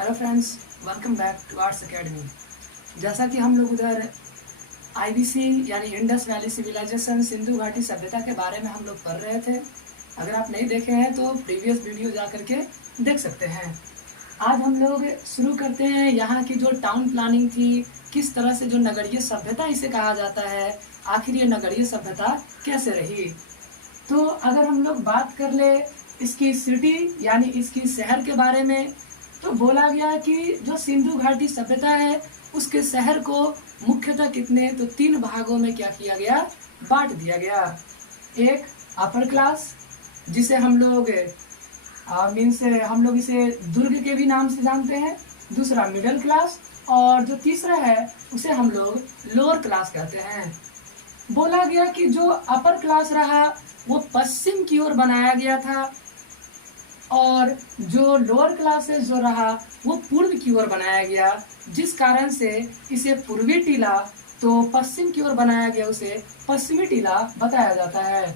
Hello friends, welcome back to Arts Academy. जैसा कि हम लोग उधर आईबीसी यानी इंडस वैली सिविलाइजेशन सिंधु घाटी सभ्यता के बारे में हम लोग पढ़ रहे थे। अगर आप नहीं देखे हैं तो प्रीवियस वीडियो जा करके देख सकते हैं। आज हम लोग शुरू करते हैं यहाँ की जो टाउन प्लानिंग थी, किस तरह से जो नगरीय सभ्यता इसे कहा जाता है, आखिर ये नगरीय सभ्यता कैसे रही। तो अगर हम लोग बात कर ले इसकी सिटी यानी इसकी शहर के बारे में, तो बोला गया कि जो सिंधु घाटी सभ्यता है उसके शहर को मुख्यतः कितने तो 3 भागों में क्या किया गया, बांट दिया गया। एक अपर क्लास जिसे हम लोग हम लोग इसे दुर्ग के भी नाम से जानते हैं, दूसरा मिडिल क्लास और जो तीसरा है उसे हम लोग लोअर क्लास कहते हैं। बोला गया कि जो अपर क्लास रहा वो पश्चिम की ओर बनाया गया था और जो लोअर क्लासेस जो रहा वो पूर्व की ओर बनाया गया, जिस कारण से इसे पूर्वी टीला तो पश्चिम की ओर बनाया गया उसे पश्चिमी टीला बताया जाता है।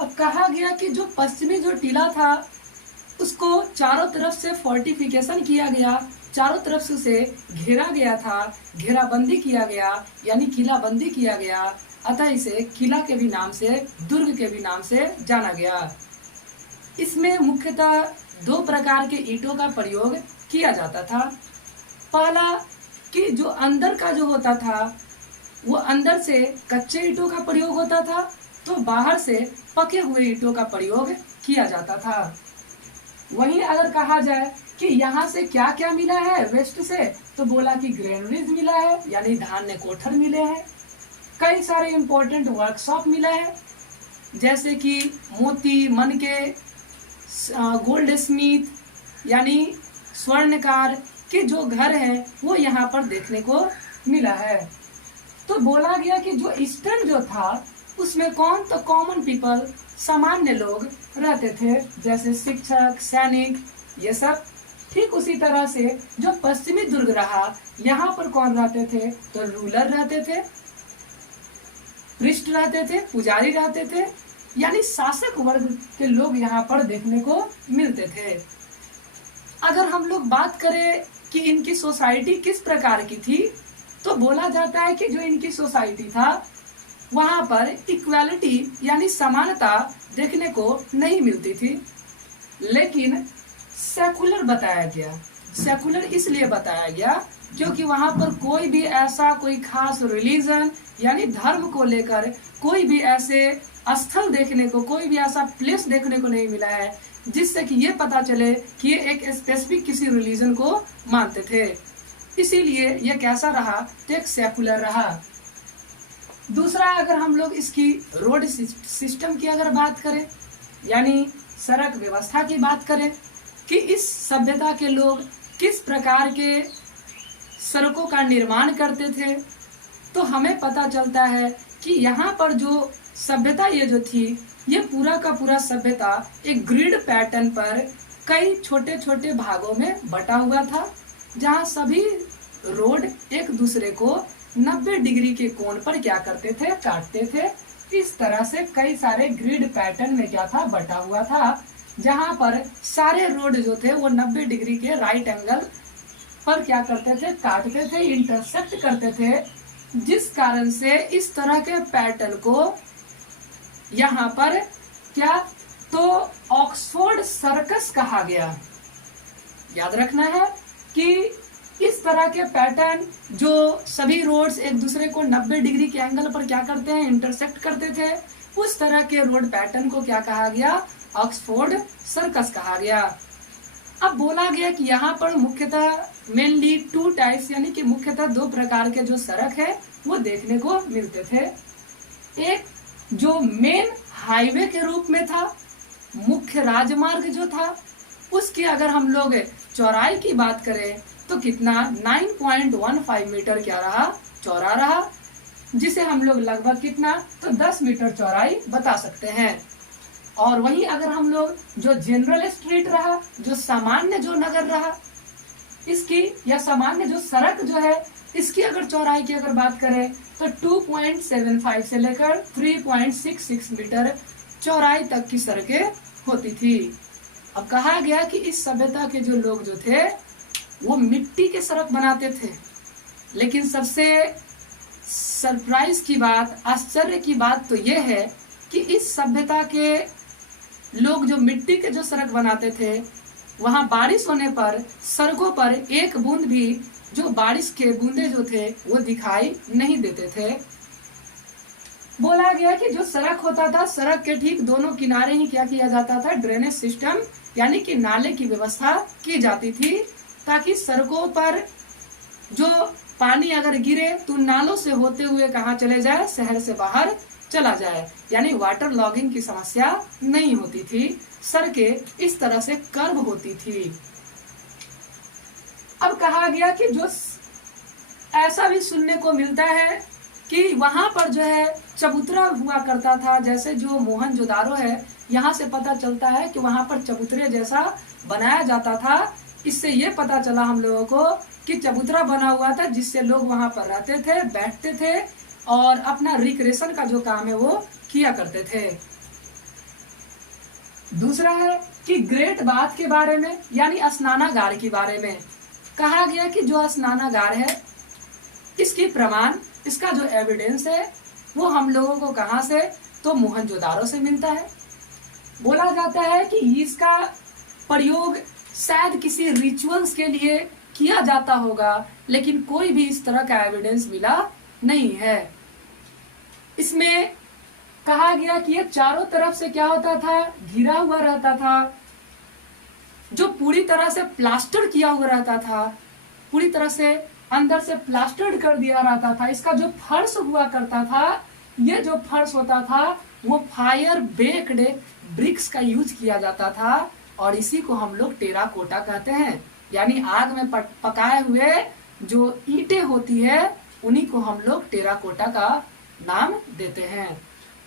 अब कहा गया कि जो पश्चिमी जो टीला था उसको चारों तरफ से फोर्टिफिकेशन किया गया, चारों तरफ से उसे घेरा गया था, घेराबंदी किया गया यानी किलाबंदी किया गया, अतः इसे किला के भी नाम से, दुर्ग के भी नाम से जाना गया। इसमें मुख्यतः 2 प्रकार के ईंटों का प्रयोग किया जाता था। पहला कि जो अंदर का जो होता था वो अंदर से कच्चे ईंटों का प्रयोग होता था, तो बाहर से पके हुए ईंटों का प्रयोग किया जाता था। वहीं अगर कहा जाए कि यहाँ से क्या क्या मिला है वेस्ट से, तो बोला कि ग्रेनरीज मिला है यानी धान्य कोठर मिले हैं, कई सारे इंपॉर्टेंट वर्कशॉप मिला है जैसे कि मोती मनके, गोल्ड स्मिथ यानी स्वर्णकार के जो घर हैं वो यहाँ पर देखने को मिला है। तो बोला गया कि जो ईस्टर्न जो था उसमें कौन तो कॉमन पीपल, सामान्य लोग रहते थे जैसे शिक्षक, सैनिक, ये सब। ठीक उसी तरह से जो पश्चिमी दुर्ग रहा यहाँ पर कौन रहते थे तो रूलर रहते थे, पृष्ठ रहते थे, पुजारी रहते थे यानी शासक वर्ग के लोग यहाँ पर देखने को मिलते थे। अगर हम लोग बात करें कि इनकी सोसाइटी किस प्रकार की थी, तो बोला जाता है कि जो इनकी सोसाइटी था वहां पर इक्वालिटी यानी समानता देखने को नहीं मिलती थी, लेकिन सेकुलर बताया गया। सेकुलर इसलिए बताया गया क्योंकि वहां पर कोई भी ऐसा कोई खास रिलीजन यानी धर्म को लेकर कोई भी ऐसे स्थल देखने को, कोई भी ऐसा प्लेस देखने को नहीं मिला है जिससे कि ये पता चले कि ये एक स्पेसिफिक किसी रिलीजन को मानते थे। इसीलिए ये कैसा रहा तो एक सेकुलर रहा। दूसरा, अगर हम लोग इसकी रोड सिस्टम की अगर बात करें यानी सड़क व्यवस्था की बात करें कि इस सभ्यता के लोग किस प्रकार के सड़कों का निर्माण करते थे, तो हमें पता चलता है कि यहाँ पर जो सभ्यता ये जो थी ये पूरा का पूरा सभ्यता एक ग्रिड पैटर्न पर कई छोटे छोटे भागों में बटा हुआ था, जहाँ सभी रोड एक दूसरे को 90 डिग्री के कोण पर क्या करते थे, काटते थे। इस तरह से कई सारे ग्रिड पैटर्न में क्या था, बटा हुआ था, जहाँ पर सारे रोड जो थे वो 90 डिग्री के राइट एंगल पर क्या करते थे, काटते थे, इंटरसेक्ट करते थे, जिस कारण से इस तरह के पैटर्न को यहाँ पर क्या तो ऑक्सफोर्ड सर्कस कहा गया। याद रखना है कि इस तरह के पैटर्न जो सभी रोड्स एक दूसरे को 90 डिग्री के एंगल पर क्या करते हैं, इंटरसेक्ट करते थे, उस तरह के रोड पैटर्न को क्या कहा गया, ऑक्सफोर्ड सर्कस कहा गया। अब बोला गया कि यहाँ पर मुख्यतः मेनली 2 टाइप्स यानी कि मुख्यतः 2 प्रकार के जो सड़क है वो देखने को मिलते थे। एक जो मेन हाईवे के रूप में था, मुख्य राजमार्ग जो था, उसकी अगर हम लोग चौड़ाई की बात करें तो कितना 9.15 मीटर क्या रहा, चौड़ा रहा, जिसे हम लोग लगभग कितना तो 10 मीटर चौड़ाई बता सकते हैं। और वहीं अगर हम लोग जो जनरल स्ट्रीट रहा, जो सामान्य जो नगर रहा, इसकी या सामान्य जो सड़क जो है इसकी अगर चौड़ाई की अगर बात करें तो 2.75 से लेकर 3.66 मीटर चौड़ाई तक की सड़कें होती थी। अब कहा गया कि इस सभ्यता के जो लोग जो थे वो मिट्टी के सड़क बनाते थे, लेकिन सबसे सरप्राइज की बात, आश्चर्य की बात तो ये है कि इस सभ्यता के लोग जो मिट्टी के जो सड़क बनाते थे, वहां बारिश होने पर सड़कों पर एक बूंद भी जो बारिश के बूंदे जो थे वो दिखाई नहीं देते थे। बोला गया कि जो सड़क होता था, सड़क के ठीक दोनों किनारे ही क्या किया जाता था, ड्रेनेज सिस्टम यानी कि नाले की व्यवस्था की जाती थी, ताकि सड़कों पर जो पानी अगर गिरे तो नालों से होते हुए कहाँ चले जाए, शहर से बाहर चला जाए, यानी वाटर लॉगिंग की समस्या नहीं होती थी। सड़कें इस तरह से कर्व होती थी। अब कहा गया कि जो ऐसा भी सुनने को मिलता है कि वहां पर जो है चबूतरा हुआ करता था, जैसे जो मोहनजोदारो है, यहाँ से पता चलता है कि वहां पर चबूतरे जैसा बनाया जाता था। इससे ये पता चला हम लोगों को कि चबूतरा बना हुआ था, जिससे लोग वहां पर रहते थे, बैठते थे और अपना रिक्रिएशन का जो काम है वो किया करते थे। दूसरा है कि ग्रेट बाथ के बारे में, यानी स्नानागार के बारे में कहा गया कि जो स्नानागार है, इसकी प्रमाण, इसका जो एविडेंस है वो हम लोगों को कहां से, तो मोहनजोदारो से मिलता है। बोला जाता है कि इसका प्रयोग शायद किसी रिचुअल्स के लिए किया जाता होगा, लेकिन कोई भी इस तरह का एविडेंस मिला नहीं है। इसमें कहा गया कि ये चारों तरफ से क्या होता था, घिरा हुआ रहता था, जो पूरी तरह से प्लास्टर किया हुआ रहता था, पूरी तरह से अंदर से प्लास्टर्ड कर दिया रहता था। इसका जो फर्श हुआ करता था, ये जो फर्श होता था वो फायर बेक्ड ब्रिक्स का यूज किया जाता था, और इसी को हम लोग टेराकोटा कहते हैं, यानी आग में पकाए हुए जो ईंटें होती है उन्हीं को हम लोग टेराकोटा का नाम देते हैं।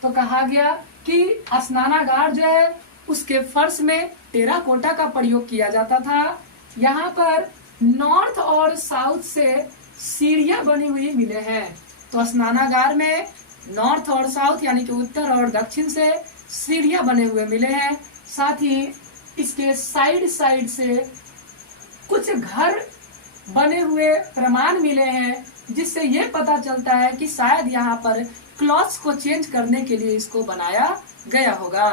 तो कहा गया कि स्नानागार जो है उसके फर्श में टेराकोटा का प्रयोग किया जाता था। यहाँ पर नॉर्थ और साउथ से सीढ़ियां बनी हुई मिले हैं। तो स्नानागार में नॉर्थ और साउथ यानी कि उत्तर और दक्षिण से सीढ़ियां बने हुए मिले हैं। साथ ही इसके साइड साइड से कुछ घर बने हुए प्रमाण मिले हैं, जिससे ये पता चलता है कि शायद यहाँ पर क्लॉथ्स को चेंज करने के लिए इसको बनाया गया होगा।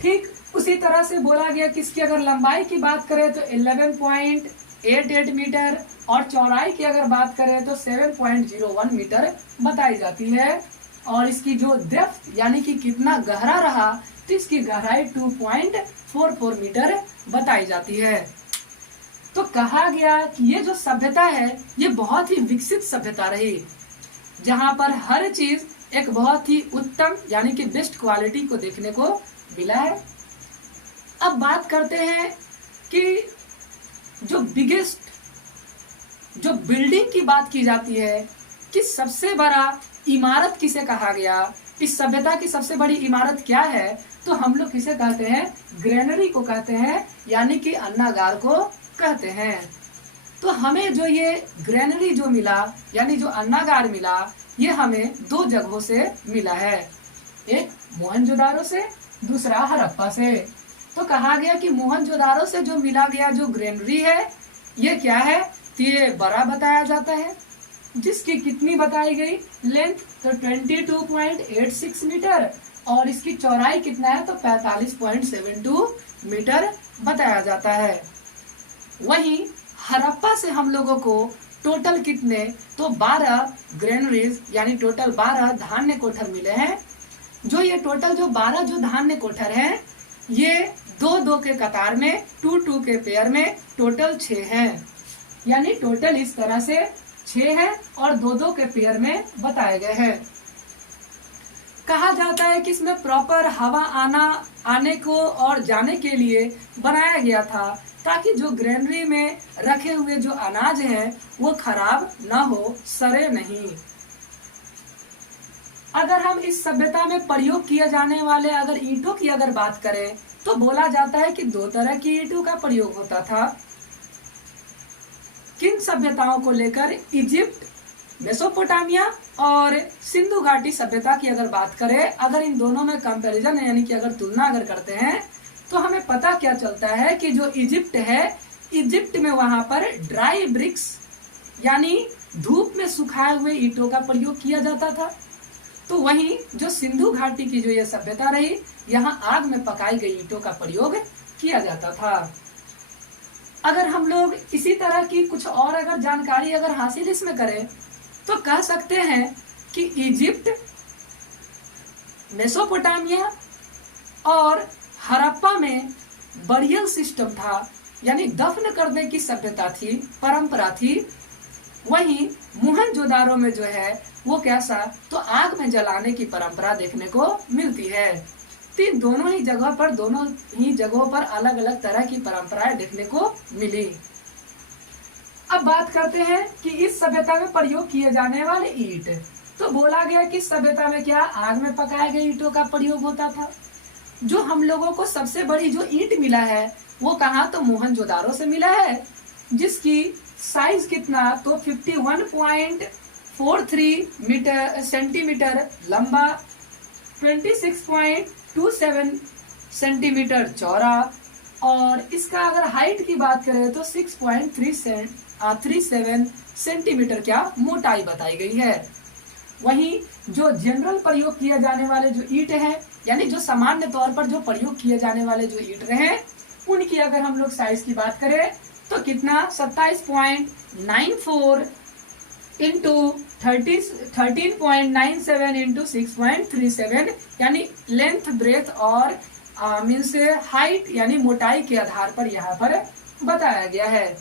ठीक उसी तरह से बोला गया कि इसकी अगर लंबाई की बात करें तो 11.88 मीटर और चौड़ाई की अगर बात करें तो 7.01 मीटर बताई जाती है। और इसकी जो डेप्थ यानी कि कितना गहरा रहा, तो इसकी गहराई 2.44 मीटर बताई जाती है। तो कहा गया कि ये जो सभ्यता है ये बहुत ही विकसित सभ्यता रही, जहाँ पर हर चीज एक बहुत ही उत्तम यानी कि बेस्ट क्वालिटी को देखने को मिला है। अब बात करते हैं कि जो बिगेस्ट जो बिल्डिंग की बात की जाती है कि सबसे बड़ा इमारत किसे कहा गया, इस सभ्यता की सबसे बड़ी इमारत क्या है, तो हम लोग किसे कहते हैं, ग्रेनरी को कहते हैं, यानी कि अन्नागार को कहते हैं। तो हमें जो ये ग्रेनरी जो मिला यानी जो अन्नागार मिला, ये हमें दो जगहों से मिला है, एक मोहनजोदारो से, दूसरा हड़प्पा से। तो कहा गया कि मोहनजोदारो से जो मिला गया जो ग्रेनरी है ये क्या है, तो ये बड़ा बताया जाता है, जिसकी कितनी बताई गई लेंथ, तो 22.86 मीटर, और इसकी चौड़ाई कितना है, तो 45.72 मीटर बताया जाता है। वहीं हड़प्पा से हम लोगों को टोटल कितने, तो 12 ग्रेनरीज यानी टोटल 12 धान्य कोठर मिले हैं। जो ये टोटल जो 12 जो धान्य कोठर हैं, ये 2-2 के कतार में, 2-2 के पेयर में टोटल 6 हैं, यानी टोटल इस तरह से 6 है और 2-2 के पेयर में बताए गए हैं। कहा जाता है कि इसमें प्रॉपर हवा आने को और जाने के लिए बनाया गया था, ताकि जो ग्रेनरी में रखे हुए जो अनाज हैं वो खराब ना हो, सड़े नहीं। अगर हम इस सभ्यता में प्रयोग किए जाने वाले अगर ईंटों की अगर बात करें तो बोला जाता है कि 2 तरह की ईंटों का प्रयोग होता था। किन सभ्यताओं को लेकर, इजिप्ट, मेसोपोटामिया और सिंधु घाटी सभ्यता की अगर बात करें, अगर इन दोनों में कंपैरिजन यानी कि अगर तुलना अगर करते हैं तो हमें पता क्या चलता है कि जो इजिप्ट है, इजिप्ट में वहां पर ड्राई ब्रिक्स यानी धूप में सुखाए हुए ईंटों का प्रयोग किया जाता था। तो वहीं जो सिंधु घाटी की जो ये सभ्यता रही, यहाँ आग में पकाई गई ईंटों का प्रयोग किया जाता था। अगर हम लोग इसी तरह की कुछ और अगर जानकारी अगर हासिल इसमें करें तो कह सकते हैं कि इजिप्ट, मेसोपोटामिया और हड़प्पा में बरियल सिस्टम था, यानी दफन करने की सभ्यता थी, परंपरा थी। वहीं मोहनजोदारो में जो है वो कैसा, तो आग में जलाने की परंपरा देखने को मिलती है। दोनों ही जगहों पर अलग अलग तरह की परंपराएं देखने को मिली। अब बात करते हैं कि इस सभ्यता में प्रयोग किए जाने वाले ईंट। तो बोला गया कि सभ्यता में क्या आग में पकाए गए ईंटों का प्रयोग होता था। जो हम लोगों को सबसे बड़ी जो ईंट मिला है वो कहाँ, तो मोहनजोदारो से मिला है, जिसकी साइज कितना, तो 51.43 सेंटीमीटर लंबा, 26.27 सेंटीमीटर चौड़ा, और इसका अगर हाइट की बात करें तो 6.37 सेंटीमीटर क्या मोटाई बताई गई है। वहीं जो जनरल प्रयोग किए जाने वाले जो ईंट है, यानी जो सामान्य तौर पर जो प्रयोग किए जाने वाले जो ईंट रहे, उनकी अगर हम लोग साइज की बात करें तो कितना, 27.94 इंटू 13.97 इंटू 6.37, यानी लेंथ, ब्रेथ और मीन्स हाइट यानी मोटाई के आधार पर यहाँ पर बताया गया है।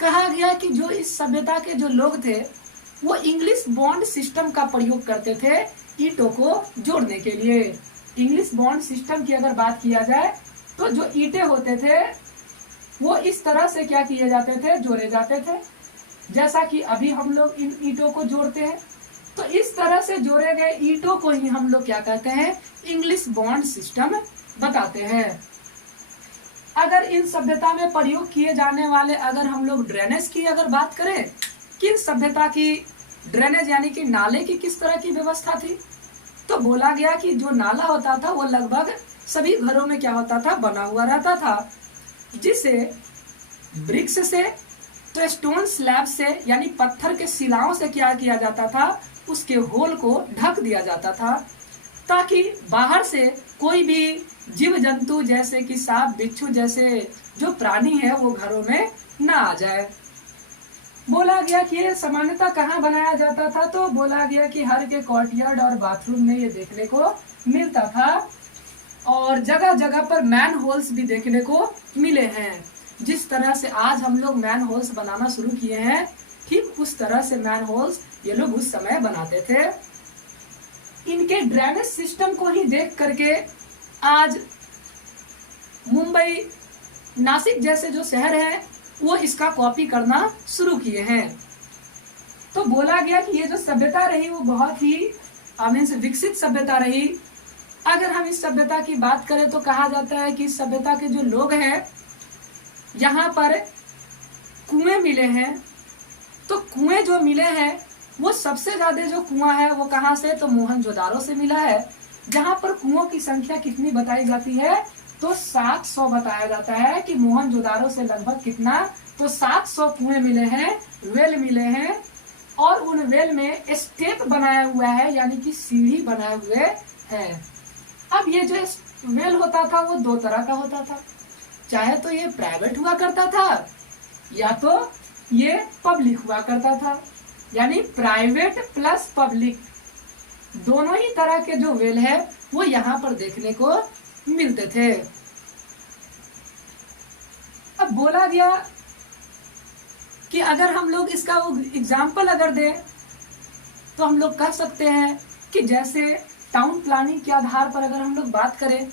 कहा गया कि जो इस सभ्यता के जो लोग थे वो इंग्लिश बॉन्ड सिस्टम का प्रयोग करते थे ईंटों को जोड़ने के लिए। इंग्लिश बॉन्ड सिस्टम की अगर बात किया जाए तो जो ईंटें होते थे वो इस तरह से क्या किए जाते थे, जोड़े जाते थे, जैसा कि अभी हम लोग इन ईंटों को जोड़ते हैं। तो इस तरह से जोड़े गए ईंटों को ही हम लोग क्या कहते हैं, इंग्लिश बॉन्ड सिस्टम बताते हैं। अगर इन सभ्यता में प्रयोग किए जाने वाले अगर हम लोग ड्रेनेज की अगर बात करें, किन सभ्यता की ड्रेनेज यानी कि नाले की किस तरह की व्यवस्था थी, तो बोला गया कि जो नाला होता था वो लगभग सभी घरों में क्या होता था, बना हुआ रहता था, जिसे ब्रिक्स से तो स्टोन स्लैब से यानी पत्थर के शिलाओं से क्या किया जाता था, उसके होल को ढक दिया जाता था, ताकि बाहर से कोई भी जीव जंतु जैसे कि सांप, बिच्छू जैसे जो प्राणी है वो घरों में ना आ जाए। बोला गया कि ये सामान्यतः कहाँ बनाया जाता था, तो बोला गया कि हर के कोर्टयार्ड और बाथरूम में ये देखने को मिलता था, और जगह जगह पर मैन होल्स भी देखने को मिले हैं। जिस तरह से आज हम लोग मैन होल्स बनाना शुरू किए हैं, ठीक उस तरह से मैन होल्स ये लोग उस समय बनाते थे। इनके ड्रेनेज सिस्टम को ही देख करके आज मुंबई, नासिक जैसे जो शहर है वो इसका कॉपी करना शुरू किए हैं। तो बोला गया कि ये जो सभ्यता रही वो बहुत ही विकसित सभ्यता रही। अगर हम इस सभ्यता की बात करें तो कहा जाता है कि इस सभ्यता के जो लोग हैं यहाँ पर कुएं मिले हैं। तो कुएं जो मिले हैं वो सबसे ज्यादा जो कुआं है वो कहाँ से, तो मोहनजोदारो से मिला है, जहाँ पर कुओं की संख्या कितनी बताई जाती है, तो 700 बताया जाता है कि मोहनजोदारो से लगभग कितना, तो 700 कुएं मिले हैं, वेल मिले हैं, और उन वेल में स्टेप बनाया हुआ है यानी कि सीढ़ी बनाए हुए है। अब ये जो वेल होता था वो दो तरह का होता था, चाहे तो ये प्राइवेट हुआ करता था या तो ये पब्लिक हुआ करता था, यानी प्राइवेट प्लस पब्लिक दोनों ही तरह के जो वेल है वो यहाँ पर देखने को मिलते थे। अब बोला गया कि अगर हम लोग इसका एग्जाम्पल अगर दें तो हम लोग कह सकते हैं कि जैसे टाउन प्लानिंग के आधार पर अगर हम लोग बात करें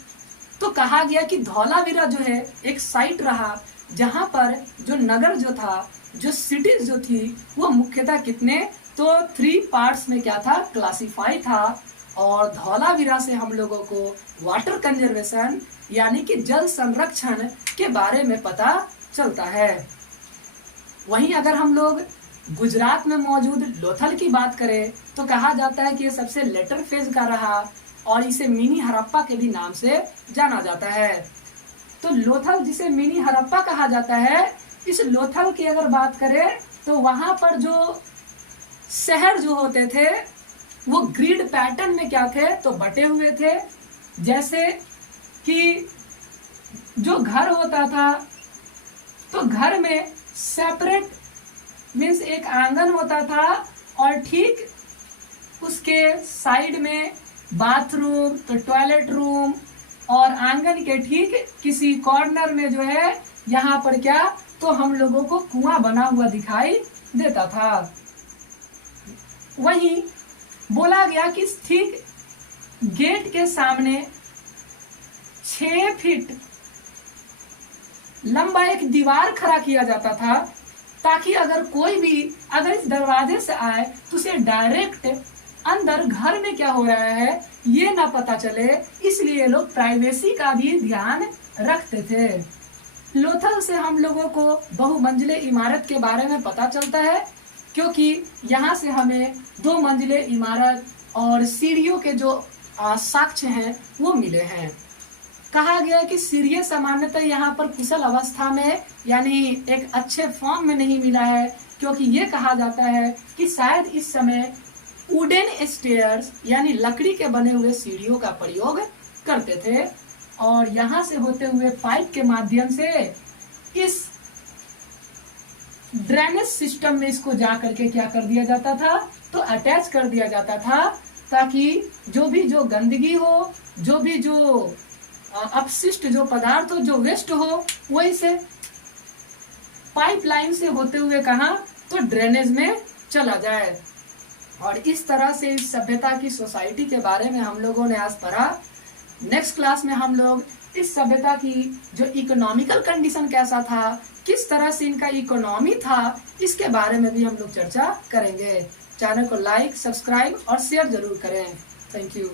तो कहा गया कि धौलावीरा जो है एक साइट रहा जहां पर जो नगर जो था, जो सिटीज जो थी वो मुख्यतः कितने, तो 3 पार्ट्स में क्या था, क्लासिफाई था। और धौलावीरा से हम लोगों को वाटर कंजर्वेशन यानी कि जल संरक्षण के बारे में पता चलता है। वहीं अगर हम लोग गुजरात में मौजूद लोथल की बात करें तो कहा जाता है कि ये सबसे लेटर फेज का रहा और इसे मिनी हड़प्पा के भी नाम से जाना जाता है। तो लोथल जिसे मिनी हड़प्पा कहा जाता है, इस लोथल की अगर बात करें तो वहां पर जो शहर जो होते थे वो ग्रिड पैटर्न में क्या थे, तो बटे हुए थे। जैसे कि जो घर होता था तो घर में सेपरेट मीन्स एक आंगन होता था और ठीक उसके साइड में बाथरूम, तो टॉयलेट रूम, और आंगन के ठीक किसी कॉर्नर में जो है यहाँ पर क्या, तो हम लोगों को कुआं बना हुआ दिखाई देता था। वहीं बोला गया कि ठीक गेट के सामने 6 फीट लंबा एक दीवार खड़ा किया जाता था, ताकि अगर कोई भी अगर इस दरवाजे से आए तो उसे डायरेक्ट अंदर घर में क्या हो रहा है ये ना पता चले, इसलिए लोग प्राइवेसी का भी ध्यान रखते थे। लोथल से हम लोगों को बहुमंजिले इमारत के बारे में पता चलता है, क्योंकि यहाँ से हमें 2 मंजिले इमारत और सीढ़ियों के जो साक्ष्य हैं वो मिले हैं। कहा गया कि सीढ़ियां सामान्यतः यहाँ पर कुशल अवस्था में यानी एक अच्छे फॉर्म में नहीं मिला है, क्योंकि ये कहा जाता है कि शायद इस समय वुडन स्टेयर्स यानी लकड़ी के बने हुए सीढ़ियों का प्रयोग करते थे, और यहाँ से होते हुए पाइप के माध्यम से इस ड्रेनेज सिस्टम में इसको जा करके क्या कर दिया जाता था, तो अटैच कर दिया जाता था, ताकि जो गंदगी हो, जो अपशिष्ट जो पदार्थ हो, जो वेस्ट हो, वही से पाइपलाइन से होते हुए कहाँ, तो ड्रेनेज में चला जाए। और इस तरह से इस सभ्यता की सोसाइटी के बारे में हम लोगों ने आज पढ़ा। नेक्स्ट क्लास में हम लोग इस सभ्यता की जो इकोनॉमिकल कंडीशन कैसा था, किस तरह से इनका इकोनॉमी था, इसके बारे में भी हम लोग चर्चा करेंगे। चैनल को लाइक, सब्सक्राइब और शेयर जरूर करें। Thank you.